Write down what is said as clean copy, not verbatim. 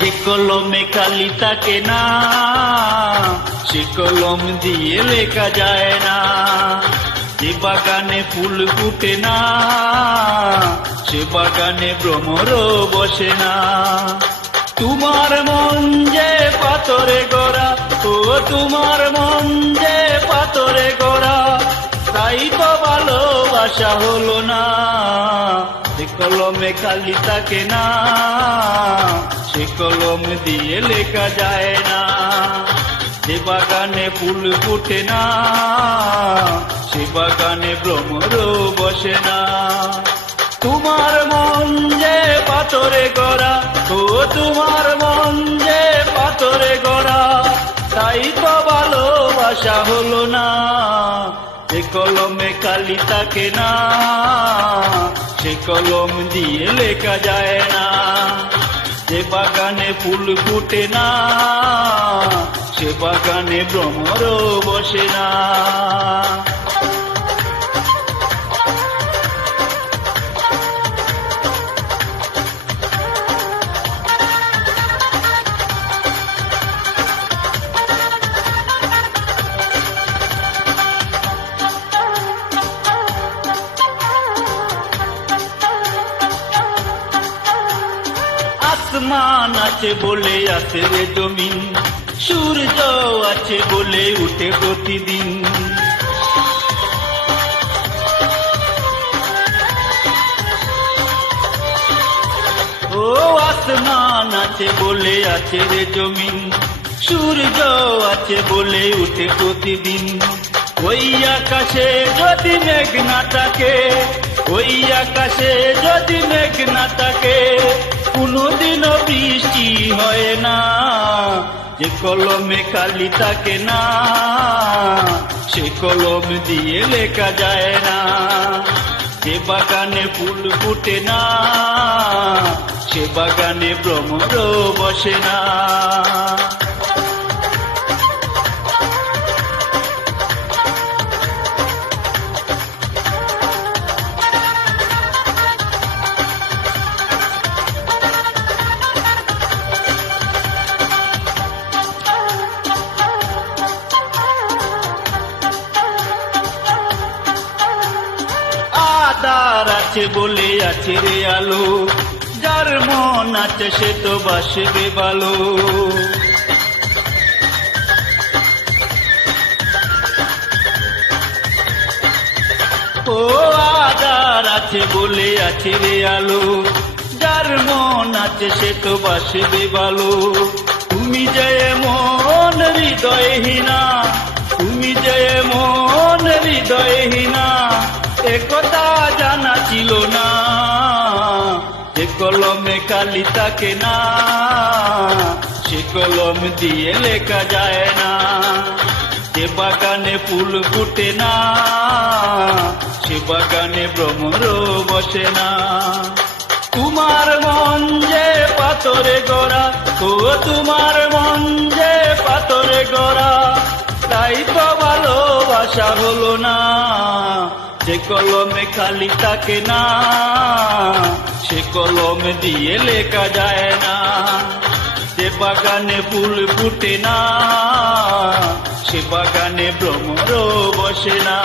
যে কলমে কালি থাকে না সে কলম দিয়ে লেখা যায় না। যে বাগানে ফুল ফুটে না সে বাগানে ভ্রমরও বসে না। তোমার মন যে পাথরে গড়া, ও তোমার মন যে পাথরে গড়া, তাই তো ভালোবাসা হলো না। যে কলমে কালি থাকে না সে কলম দিয়ে লেখা যায় না। যে বাগানে ফুল ফুটে না সে বাগানে ভ্রমরও বসে না। তোমার মন যে পাথরে গড়া, ও তোমার মন যে পাথরে গড়া, তাই তো ভালোবাসা হলো না। যে কলমে কালি থাকে না সে কলম দিয়ে লেখা যায় না। যে বাগানে ফুল ফুটে না সে বাগানে ভ্রমরও বসে না। আসমান আছে বলে আছে রে জমিন, সূর্য আছে বলে উঠে প্রতিদিন। ও আসমান আছে বলে আছে রে জমিন, সূর্য আছে বলে উঠে প্রতিদিন। ওই আকাশে যদি মেঘ না থাকে, ওই আকাশে যদি মেঘ না থাকে, কোনদিনও বৃষ্টি হয় না। যে কলমে কালি থাকে না সে কলম দিয়ে লেখা যায় না। যে বাগানে ফুল ফুটে না সে বাগানে ভ্রমরও বসে না। আধার আছে বলে আছে রে আলো, যার মন আছে সে তো বাসবে ভালো। ও আধার আছে বলে আছে রে আলো, যার মন আছে সে তো বাসবে ভালো। তুমি যে মন হৃদয়হীনা, তুমি যে মন হৃদয়হীনা, একথা জানা ছিল না। যে কলমে কালি থাকে না সে কলম দিয়ে লেখা যায় না। যে বাগানে ফুল ফুটে না সে বাগানে ভ্রমরও বসে না। তোমার মন যে পাথরে গড়া, ও তোমার মন যে পাথরে গড়া, তাই তো ভালোবাসা হলো না। যে কলমে কালি থাকে না সে কলম দিয়ে লেখা যায় না। যে বাগানে ফুল ফুটে না সে বাগানে ভ্রমরও বসে না।